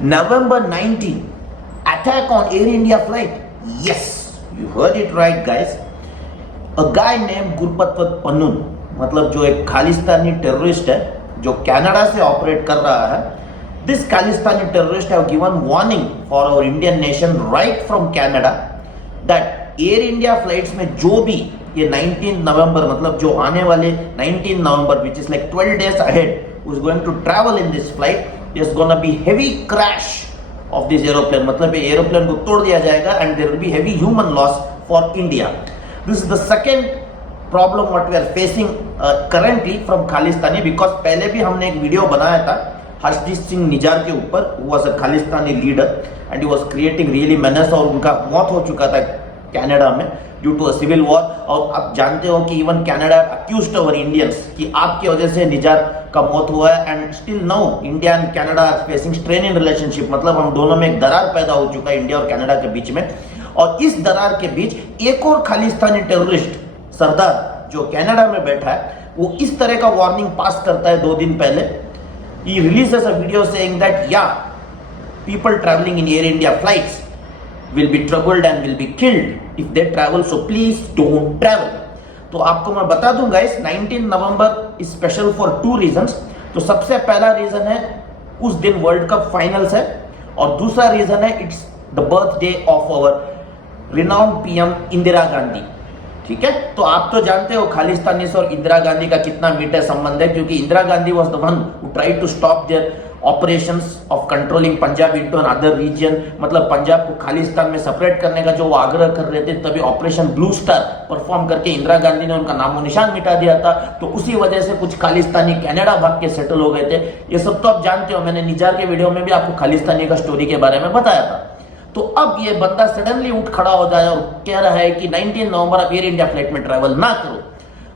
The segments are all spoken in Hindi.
November 19, attack on Air India flight. Yes, you heard it right, guys. A guy named गुरपतवत Pannun, मतलब जो एक खालिस्तानी टेररिस्ट है जो कनाडा से ऑपरेट कर रहा है. This Khalistani terrorist have given warning for our Indian nation right from Canada that Air India flights में जो भी ये 19 नवंबर मतलब जो आने वाले 19 नवंबर which is like 12 days ahead who is going to travel in this flight, there's gonna be heavy crash of this aeroplane. मतलब ये aeroplane को तोड़ दिया जाएगा and there will be heavy human loss for India. This is the second problem what we are facing currently from Khalistani, because पहले भी हमने एक वीडियो बनाया था हर्षदीप सिंह निजार के ऊपर. वो was a Khalistani leader and he was creating really menace, और उनका मौत हो चुका था कनाडा में due to a civil war. और आप जानते हो कि even Canada accused our Indians कि आपकी वजह से निजार का मौत हुआ है. And still now India and Canada are facing strain in relationship, मतलब हम दोनों में एक दरार पैदा हो चुका है इंडिया और कनाडा के बीच में. और इस दरार के बीच एक और खालिस्तानी टेररिस्ट सरदार जो कनाडा में बैठा है वो इस तरह का वार्निंग पास करता है 2 दिन पहले. He releases a video saying that yeah, people traveling in Air India flights will be troubled and will be killed if they travel, so please don't travel. तो आपको मैं बता दूं guys, 19 November is special for 2 reasons. तो सबसे पहला रीजन है उस दिन वर्ल्ड कप फाइनल्स है, और दूसरा रीजन है it's the birthday of our renowned PM Indira Gandhi. ठीक है, तो आप तो जानते हो खालिस्तानी से और इंदिरा गांधी का कितना मीठा संबंध है, क्योंकि Indira Gandhi was the one who tried to stop their operations of controlling Punjab into an other region. मतलब पंजाब को खालिस्तान में सेपरेट करने का जो वो आग्रह कर रहे थे, तभी ऑपरेशन ब्लू स्टार परफॉर्म करके इंदिरा गांधी ने उनका नामो निशान मिटा दिया था. तो उसी वजह से कुछ खालिस्तानी कनाडा भाग के सेटल हो गए थे. ये सब तो आप जानते हो, मैंने निजार के वीडियो में भी आपको खालिस्तानी का स्टोरी के बारे में बताया था. तो अब ये बंदा सडनली उठ खड़ा हो जाए और कह रहा है कि 19 नवंबर आप एयर इंडिया फ्लाइट में ट्रैवल ना करो.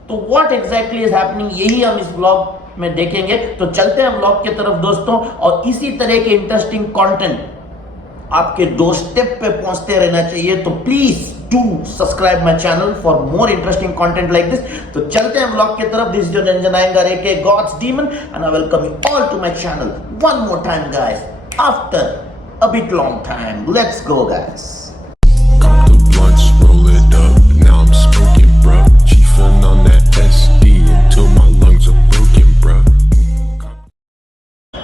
तो व्हाट एग्जैक्टली इज हैपनिंग, यही हम इस ब्लॉग में देखेंगे. तो चलते हैं ब्लॉग की तरफ दोस्तों, और इसी तरह के इंटरेस्टिंग कंटेंट आपके डोरस्टेप पे पहुंचते रहना चाहिए. तो please do subscribe my channel for more interesting content like this. तो चलते हैं ब्लॉग की तरफ. This is your Ranjan Iyengar aka god's demon and I welcome you all to my channel one more time guys after a bit long time. Let's go guys. Got the blunts, roll it up. Now I'm smoking, bruh. Chiefin' on that SD until my lungs are broken, bruh.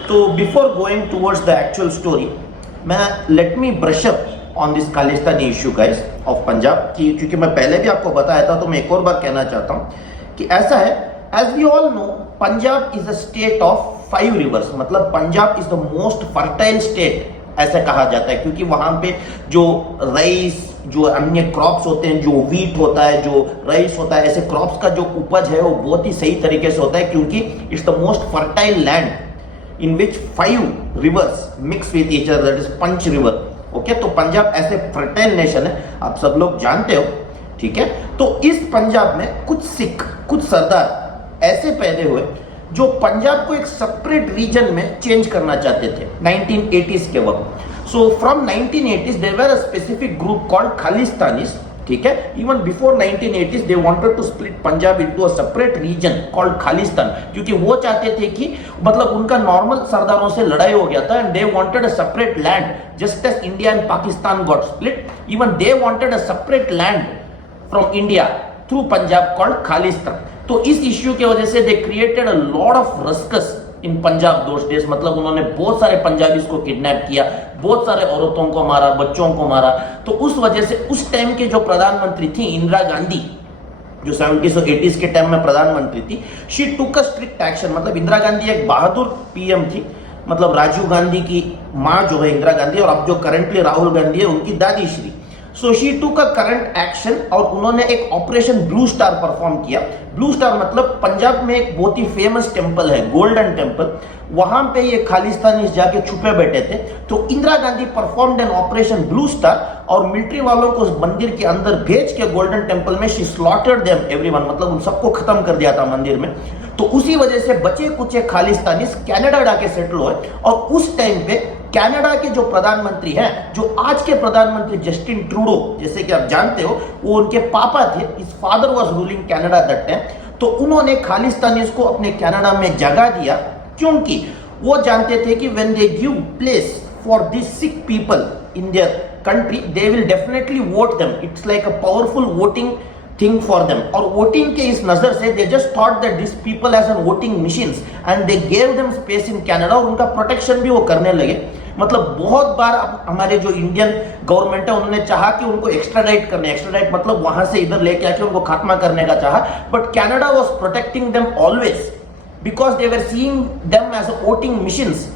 So before going towards the actual story, let me brush up on this Khalistani issue guys of Punjab. क्योंकि मैं पहले भी आपको बताया था, तो मैं एक और बार कहना चाहता हूँ कि ऐसा है, as we all know, Punjab is a state of 5 rivers. मतलब Punjab is the most fertile state ऐसा कहा जाता है, क्योंकि वहां पे जो राइस, जो अन्य क्रॉप्स होते हैं, जो वीट होता है, जो राइस होता है, ऐसे क्रॉप्स का जो उपज है वो बहुत ही सही तरीके से होता है, क्योंकि it's the most fertile land in which 5 rivers mix with each other, that is पंच रिवर. ओके, तो पंजाब ऐसे फर्टाइल नेशन है, आप सब लोग जानते हो. ठीक है, तो इस पंजाब में कुछ सिख, कुछ सरदार ऐसे पैदा हुए जो पंजाब को एक सेपरेट रीजन में चेंज करना चाहते थे 1980s के वक्त. So from 1980s there were a specific group called Khalistanis. ठीक है, even before 1980s they wanted to split Punjab into a separate region called Khalistan, क्योंकि वो चाहते थे कि मतलब उनका नॉर्मल सरदारों से लड़ाई हो गया था and they wanted a separate land just as India and Pakistan got split. Even they wanted a separate land from India through Punjab called Khalistan. तो इस इश्यू की वजह से they created a lot of ruckus in Punjab those days. मतलब उन्होंने बहुत सारे पंजाबीज को किडनैप किया, बहुत सारे औरतों को मारा, बच्चों को मारा. तो उस वजह से उस टाइम के जो प्रधानमंत्री थी इंदिरा गांधी, जो 70s और 80s के टाइम में प्रधानमंत्री थी, she took a strict action. मतलब इंदिरा गांधी एक बहादुर पीएम थी. मतलब राजीव गांधी की माँ जो है इंदिरा गांधी, और अब जो करंटली राहुल गांधी है उनकी दादी Shri. So she took a current action, और उन्होंने एक ऑपरेशन ब्लू स्टार परफॉर्म किया. ब्लू स्टार मतलब पंजाब में एक बहुत ही फेमस टेंपल है, गोल्डन टेंपल. वहां पे ये खालिस्तानी जाके छुपे बैठे थे. तो Indira Gandhi performed an operation blue star, और मिलिट्री वालों को उस मंदिर के अंदर भेज के गोल्डन टेंपल में शी स्लॉटर्ड देम एवरीवन, मतलब उन सबको खत्म कर दिया था मंदिर में. तो उसी वजह से बचे कुछ खालिस्तानी कनाडा जाके सेटल हुए. और उस टाइम पे कनाडा के जो प्रधानमंत्री हैं, जो आज के प्रधानमंत्री जस्टिन ट्रूडो, जैसे कि आप जानते हो, वो उनके पापा थे. इस father was ruling Canada that time. तो उन्होंने खालिस्तानीज को अपने कनाडा में जगह दिया, क्योंकि वो जानते थे कि when they give place for these sick people in their country, they will definitely vote them. It's like a powerful voting thing for them. और वोटिंग के इस नजर से they just thought that these people as a voting machines and they gave them space in Canada, और उनका प्रोटेक्शन भी वो करने लगे. मतलब बहुत बार हमारे जो इंडियन गवर्नमेंट है उन्होंने चाहा कि उनको एक्स्ट्राडाइट करने, एक्स्ट्राडाइट मतलब वहां से इधर लेके आके उनको खात्मा करने का चाहा, but Canada was protecting them always because they were seeing them as voting machines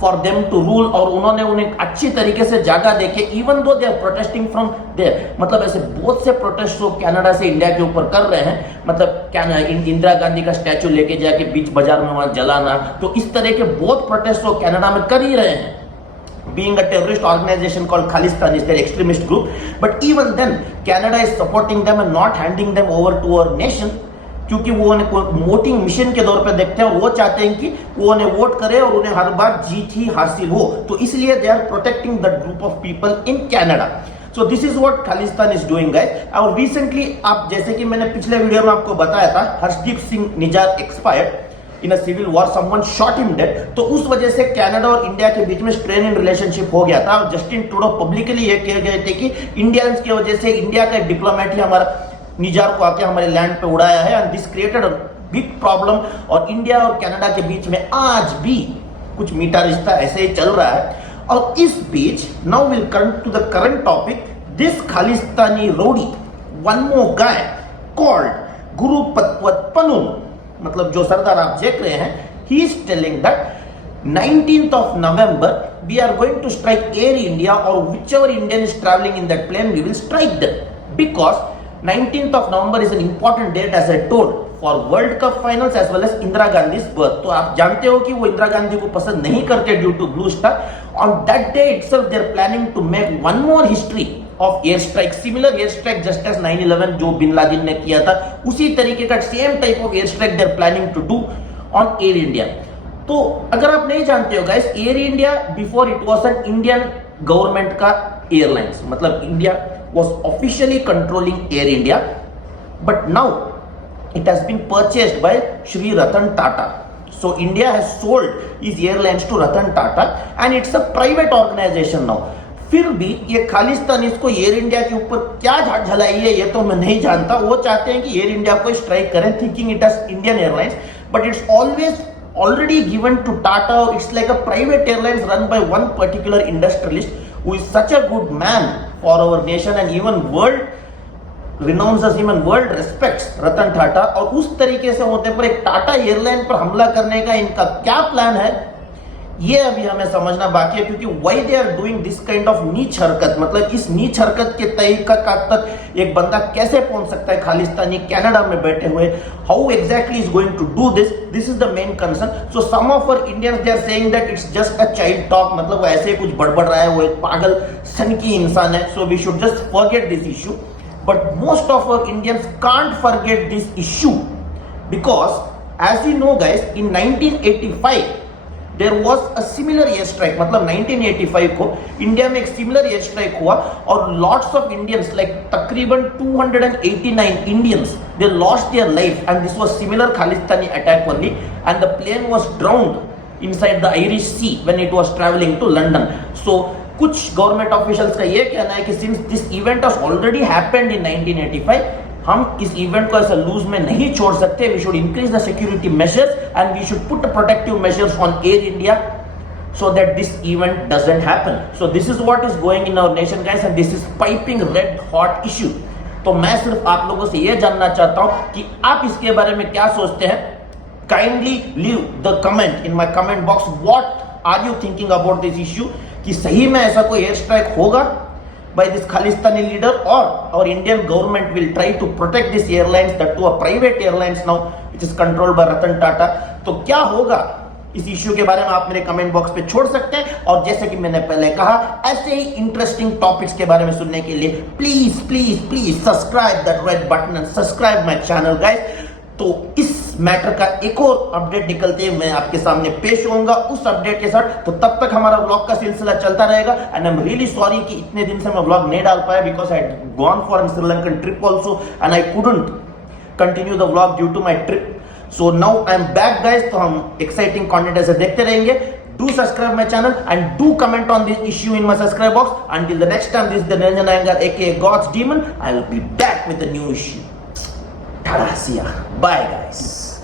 for them to rule. और उन्होंने उन्हें अच्छी तरीके से जगह देके, even though they are protesting from there, मतलब ऐसे बहुत से प्रोटेस्ट जो कनाडा से इंडिया के ऊपर कर रहे हैं, मतलब इंदिरा गांधी का स्टैचू लेके जाके बीच बाजार में वहां जलाना, तो इस तरह के बहुत प्रोटेस्ट जो कनाडा में कर ही रहे हैं. Being a terrorist organization called Khalistan is their extremist group, but even then Canada is supporting them and not handing them over to our nation, क्योंकि वो उन्हें वोटिंग मिशन के तौर पे देखते हैं और वो चाहते हैं कि वो उन्हें वोट करे और उन्हें हर बार जीत ही हासिल हो. तो इसलिए they are protecting that group of people in Canada. So this is what Khalistan is doing guys. और रिसेंटली आप जैसे कि मैंने पिछले वीडियो में आपको बताया था, Harshdeep Singh Nijjar expired in a civil war, someone shot him dead. तो उस वजह से कनाडा और इंडिया के बीच में स्ट्रेन इन रिलेशनशिप हो गया था. और जस्टिन ट्रूडो पब्लिकली ये कह गए थे कि इंडियंस की वजह से, इंडिया का डिप्लोमेट ही हमारा निजार को आके हमारे लैंड पे उड़ाया है, and this created a big problem. और इंडिया और कनाडा के बीच में आज भी कुछ मीठा रिश्ता ऐसे ही चल रहा है. और इस बीच now will come to the current topic. This Khalistani rowdy, one more guy called Gurpatwant Pannun, मतलब जो सरदार आप देख रहे हैं, he is telling that 19th of November we are going to strike Air India, or whichever Indian is traveling in that plane we will strike them, because 19th of November is an important date as I told for World Cup finals as well as Indira Gandhi's birth. तो आप जानते हो कि वो इंदिरा गांधी को पसंद नहीं करते due to Blue Star. On that day itself they are planning to make one more history of air strike, similar air strike just as 9/11 जो बिन लादेन ने किया था, उसी तरीके का same type of air strike they are planning to do on Air India. तो अगर आप नहीं जानते हो guys, Air India before it was an Indian government का एयरलाइंस, मतलब India was officially controlling Air India, but now it has been purchased by Shri Ratan Tata. So India has sold its airlines to Ratan Tata and it's a private organization now. फिर भी ये खालिस्तान इसको एयर इंडिया के ऊपर क्या झलाई है ये तो मैं नहीं जानता. वो चाहते हैं कि एयर इंडिया को स्ट्राइक करें, thinking it as Indian airlines, but it's always already given to Tata. It's like a private airlines run by one particular industrialist who is such a good man for our nation, and even world renounces him and world respects Ratan Tata. और उस तरीके से होते पर एक टाटा एयरलाइन पर हमला करने का इनका क्या प्लान है ये अभी हमें समझना बाकी है, क्योंकि why they are doing this kind of नीच हरकत, मतलब इस नीच हरकत के तरीका तक एक बंदा कैसे पहुंच सकता है खालिस्तानी कनाडा में बैठे हुए. How exactly is going to do this, this is the main concern. So some of our Indians they are saying that it's just a child talk, मतलब वो ऐसे कुछ बड़बड़ रहा है, वो एक पागल सन की इंसान है, so we should just forget this issue. But most of our Indians can't forget this issue because as you know guys, in 1985 there was a similar air strike, मतलब 1985 को इंडिया में एक सिमिलर एयर स्ट्राइक हुआ और लॉट्स ऑफ इंडियंस, लाइक तकरीबन 289 Indians, they lost their life, and this was similar Khalistani attack only, and the plane was drowned inside the Irish sea when it was travelling to London. So कुछ गवर्नमेंट ऑफिशियल्स का ये कहना है कि since this event has already happened in 1985, हम इस इवेंट को ऐसा लूज में नहीं छोड़ सकते. We should increase the security measures and we should put protective measures on Air India so that this event doesn't happen. So this is what is going in our nation guys, and this is piping red hot issue. तो मैं सिर्फ आप लोगों से ये जानना चाहता हूं कि आप इसके बारे में क्या सोचते हैं. Kindly leave the comment in my comment box. What are you thinking about this issue? कि सही में ऐसा कोई एयर स्ट्राइक होगा by this Khalistani leader, or our Indian government will try to protect these airlines, that to a private airlines now which is controlled by Ratan Tata. तो क्या होगा इस इश्यू के बारे में आप मेरे कमेंट बॉक्स पे छोड़ सकते हैं. और जैसे कि मैंने पहले कहा, ऐसे ही इंटरेस्टिंग टॉपिक्स के बारे में सुनने के लिए please please please subscribe that red button and subscribe my channel guys. तो इस मैटर का एक और अपडेट निकलते ही मैं आपके सामने पेश होऊंगा उस अपडेट के साथ. तो तब तक हमारा व्लॉग का सिलसिला चलता रहेगा, and I am really sorry कि इतने दिन से मैं व्लॉग नहीं डाल पाया because I had gone for an Sri Lankan trip also and I couldn't continue the vlog due to my trip. So now I am back guys. तो हम एक्साइटिंग कंटेंट ऐसे देखते रहेंगे. Do subscribe my channel and do comment on this issue in my subscribe box. Until the next time, this is the Niranjan Iyengar aka God's Demon. I will be back with a new issue. Tada, see ya. Bye guys.